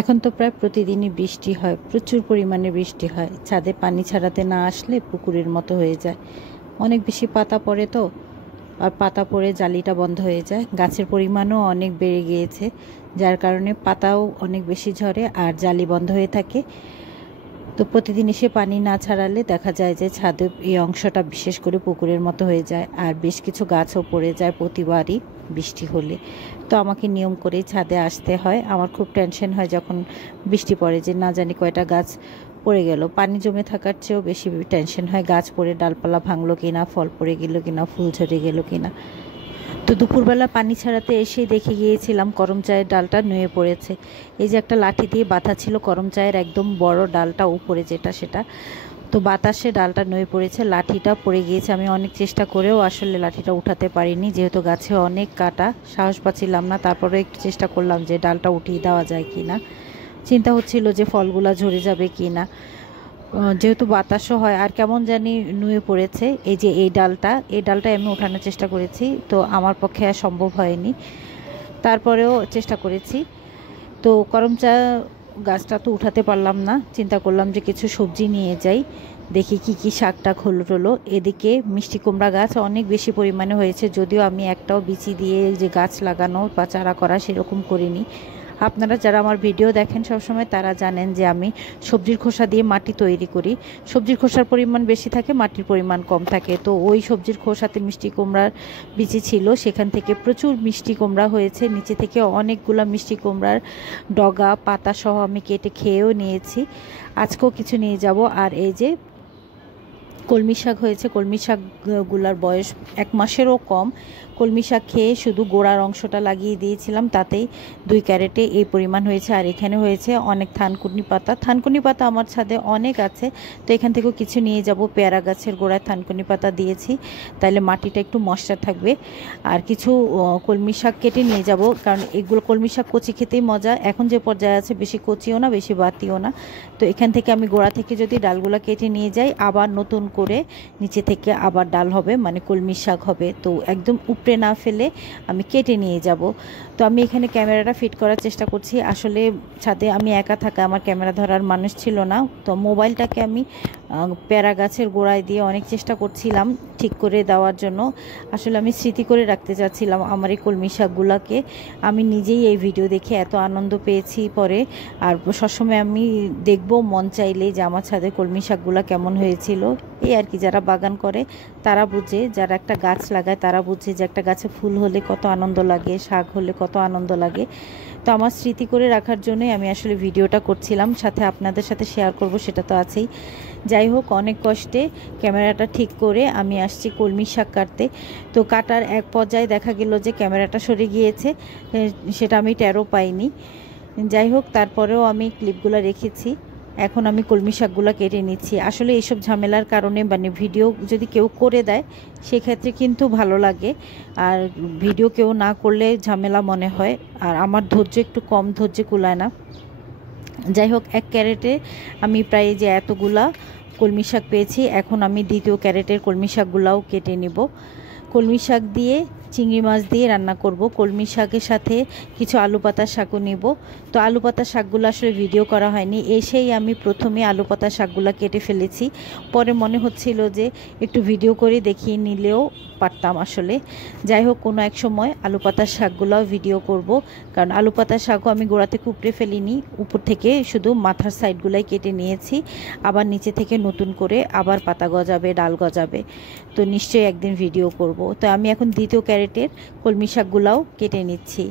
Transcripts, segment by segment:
এখন তো প্রায় প্রতিদিনই বৃষ্টি হয়, প্রচুর পরিমাণে বৃষ্টি হয়। ছাদে পানি ছাড়াতে না আসলে পুকুরের মতো হয়ে যায়। অনেক বেশি পাতা পড়ে তো, আর পাতা পড়ে জালিটা বন্ধ হয়ে যায়। গাছের পরিমাণও অনেক বেড়ে গিয়েছে, যার কারণে পাতাও অনেক বেশি ঝরে আর জালি বন্ধ হয়ে থাকে। তো প্রতিদিন এসে পানি না ছাড়ালে দেখা যায় যে ছাদের এই অংশটা বিশেষ করে পুকুরের মতো হয়ে যায়, আর বেশ কিছু গাছও পড়ে যায় প্রতিবারই বৃষ্টি হলে। তো আমাকে নিয়ম করেই ছাদে আসতে হয়। আমার খুব টেনশন হয় যখন বৃষ্টি পড়ে, যে না জানি কয়টা গাছ পড়ে গেল। পানি জমে থাকার চেয়েও বেশি টেনশন হয় গাছ পড়ে ডালপালা ভাঙলো কিনা, ফল পড়ে গেল কিনা, ফুল ঝরে গেল কিনা। তো দুপুরবেলা পানি ছাড়াতে এসে দেখে গিয়েছিলাম করম চায়ের ডালটা নুয়ে পড়েছে। এই যে একটা লাঠি দিয়ে বাঁধা ছিল করম চায়ের একদম বড় ডালটা উপরে যেটা, সেটা তো বাতাসে ডালটা নুয়ে পড়েছে, লাঠিটা পড়ে গিয়েছে। আমি অনেক চেষ্টা করেও আসলে লাঠিটা উঠাতে পারিনি, যেহেতু গাছে অনেক কাটা, সাহস পাচ্ছিলাম না। তারপরে একটু চেষ্টা করলাম যে ডালটা উঠিয়ে দেওয়া যায় কি না। চিন্তা হচ্ছিল যে ফলগুলা ঝরে যাবে কি না, যেহেতু বাতাসও হয়। আর কেমন জানি নুয়ে পড়েছে। এই যে এই ডালটা আমি ওঠানোর চেষ্টা করেছি, তো আমার পক্ষে আর সম্ভব হয়নি। তারপরেও চেষ্টা করেছি। তো করম চা গাছটা তো উঠাতে পারলাম না। চিন্তা করলাম যে কিছু সবজি নিয়ে যাই, দেখি কি কি শাকটাক হলো টলো। এদিকে মিষ্টি কুমড়া গাছ অনেক বেশি পরিমাণে হয়েছে, যদিও আমি একটাও বিচি দিয়ে যে গাছ লাগানো বা চারা করা সেরকম করিনি। আপনারা যারা আমার ভিডিও দেখেন সবসময় তারা জানেন যে আমি সবজির খোসা দিয়ে মাটি তৈরি করি। সবজির খোসার পরিমাণ বেশি থাকে, মাটির পরিমাণ কম থাকে। তো ওই সবজির খোসাতে মিষ্টি কুমড়ার বিচি ছিল, সেখান থেকে প্রচুর মিষ্টি কুমড়া হয়েছে। নিচে থেকে অনেকগুলো মিষ্টি কুমড়ার ডগা পাতা সহ আমি কেটে খেয়েও নিয়েছি। আজকেও কিছু নিয়ে যাব। আর এই যে কলমি শাক হয়েছে, কলমি শাকগুলার বয়স 1 মাসেরও কম। কলমি শাক খেয়ে শুধু গোড়ার অংশটা লাগিয়ে দিয়েছিলাম, তাতেই 2 ক্যারেটে এই পরিমাণ হয়েছে। আর এখানে হয়েছে অনেক থানকুনি পাতা আমার ছাদে অনেক আছে, তো এখান থেকেও কিছু নিয়ে যাব। পেয়ারা গাছের গোড়ায় থানকুনি পাতা দিয়েছি, তাহলে মাটিটা একটু ময়শ্চার থাকবে। আর কিছু কলমি শাক কেটে নিয়ে যাব, কারণ এগুলো কলমি শাক কচি খেতেই মজা। এখন যে পর্যায়ে আছে বেশি কচিও না বেশি বাতিও না। তো এখান থেকে আমি গোড়া থেকে যদি ডালগুলো কেটে নিয়ে যাই, আবার নতুন করে নিচে থেকে আবার ডাল হবে, মানে কলমি শাক হবে। তো একদম উপড়ে না ফেলে আমি কেটে নিয়ে যাব। তো আমি এখানে ক্যামেরাটা ফিট করার চেষ্টা করছি। আসলে ছাদে আমি একা থাকা, আমার ক্যামেরা ধরার মানুষ ছিল না। তো মোবাইলটাকে আমি পেয়ারা গাছের গোড়ায় দিয়ে অনেক চেষ্টা করছিলাম ঠিক করে দেওয়ার জন্য। আসলে আমি স্মৃতি করে রাখতে চাচ্ছিলাম আমার এই কলমি শাকগুলোকে। আমি নিজেই এই ভিডিও দেখে এত আনন্দ পেয়েছি পরে। আর সবসময় আমি দেখব মন চাইলে যে আমার ছাদে কলমি শাকগুলো কেমন হয়েছিল। এই আর কি, যারা বাগান করে তারা বুঝে, যারা একটা গাছ লাগায় তারা বুঝে যে একটা গাছে ফুল হলে কত আনন্দ লাগে, শাক হলে কত আনন্দ লাগে। তো আমার স্মৃতি করে রাখার জন্যই আমি আসলে ভিডিওটা করছিলাম, সাথে আপনাদের সাথে শেয়ার করব সেটা তো আছেই। যাই হোক, অনেক কষ্টে ক্যামেরাটা ঠিক করে আমি আসছি কলমি শাক কাটতে। তো কাটার এক পর্যায়ে দেখা গেল যে ক্যামেরাটা সরে গিয়েছে, সেটা আমি টেরও পাইনি। যাই হোক, তারপরেও আমি ক্লিপগুলো রেখেছি। এখন আমি কলমি শাকগুলো কেটে নিচ্ছি। আসলে এইসব ঝামেলার কারণে, মানে ভিডিও যদি কেউ করে দেয় সেক্ষেত্রে কিন্তু ভালো লাগে, আর ভিডিও কেউ না করলে ঝামেলা মনে হয়। আর আমার ধৈর্য একটু কম, ধৈর্য কুলায় না। যাই হোক, 1 ক্যারেটে আমি প্রায় যে এতগুলা কলমি শাক পেয়েছি। এখন আমি দ্বিতীয় ক্যারেটের কলমি শাকগুলাও কেটে নিব। কলমি শাক দিয়ে চিংড়ি মাছ দিয়ে রান্না করব। কলমি শাকের সাথে কিছু আলু পাতার শাকও নেব। তো আলু পাতার শাকগুলো আসলে ভিডিও করা হয়নি, এসেই আমি প্রথমে আলু পাতার শাকগুলো কেটে ফেলেছি। পরে মনে হচ্ছিল যে একটু ভিডিও করে দেখিয়ে নিলেও পারতাম আসলে। যাই হোক, কোনো এক সময় আলু পাতার শাকগুলোও ভিডিও করব, কারণ আলু পাতার শাকও আমি গোড়া থেকে উপড়ে ফেলিনি, উপর থেকে শুধু মাথার সাইডগুলাই কেটে নিয়েছি। আবার নিচে থেকে নতুন করে আবার পাতা গজাবে, ডাল গজাবে। তো নিশ্চয়ই একদিন ভিডিও করব। তো আমি এখন দ্বিতীয় ক্যারেটের কলমি শাকগুলাও কেটে নিচ্ছি।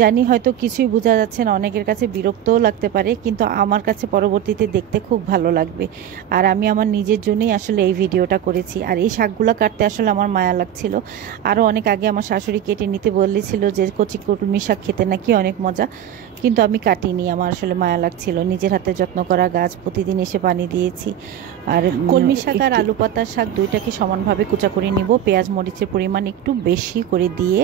জানি হয়তো কিছুই বোঝা যাচ্ছে না, অনেকের কাছে বিরক্তও লাগতে পারে, কিন্তু আমার কাছে পরবর্তীতে দেখতে খুব ভালো লাগবে। আর আমি আমার নিজের জন্যই আসলে এই ভিডিওটা করেছি। আর এই শাকগুলো কাটতে আসলে আমার মায়া লাগছিল। আরও অনেক আগে আমার শাশুড়ি কেটে নিতে বলেছিল যে কচি কলমি শাক খেতে নাকি অনেক মজা, কিন্তু আমি কাটিনি। আমার আসলে মায়া লাগছিল, নিজের হাতে যত্ন করা গাছ, প্রতিদিন এসে পানি দিয়েছি। আর কলমি শাক আর আলু পাতার শাক দুইটাকে সমানভাবে কুচা করে নিব। পেঁয়াজ মরিচের পরিমাণ একটু বেশি করে দিয়ে,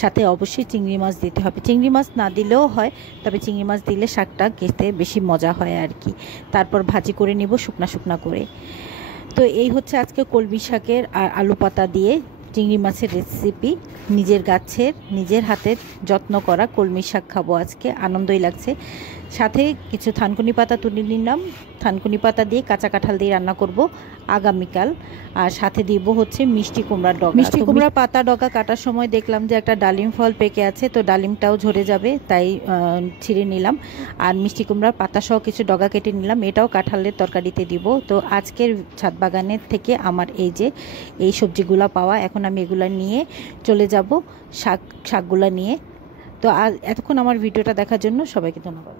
সাথে অবশ্যই চিংড়ি মাছ দিতে হবে। চিংড়ি মাছ না দিলেও হয়, তবে চিংড়ি মাছ দিলে শাকটা খেতে বেশি মজা হয় আর কি। তারপর ভাজি করে নিব শুকনা শুকনা করে। তো এই হচ্ছে আজকে কলমি শাকের আর আলু পাতা দিয়ে চিংড়ি মাছের রেসিপি। নিজের গাছের নিজের হাতের যত্ন করা কলমি শাক খাবো আজকে, আনন্দই লাগছে। সাথে কিছু থানকুনি পাতা তুলে নিলাম। থানকুনি পাতা দিয়ে কাঁচা কাঁঠাল দিয়ে রান্না করব আগামীকাল। আর সাথে দিব হচ্ছে মিষ্টি কুমড়ার ডগা। মিষ্টি কুমড়ার পাতা ডগা কাটার সময় দেখলাম যে একটা ডালিম ফল পেকে আছে, তো ডালিমটাও ঝরে যাবে, তাই ছিঁড়ে নিলাম। আর মিষ্টি কুমড়ার পাতা সহ কিছু ডগা কেটে নিলাম, এটাও কাঁঠালের তরকারিতে দিব। তো আজকের ছাদ বাগানের থেকে আমার এই সবজিগুলো পাওয়া, এখন আমি এগুলো নিয়ে চলে যাব শাকগুলো নিয়ে। তো এতক্ষণ আমার ভিডিওটা দেখার জন্য সবাইকে ধন্যবাদ।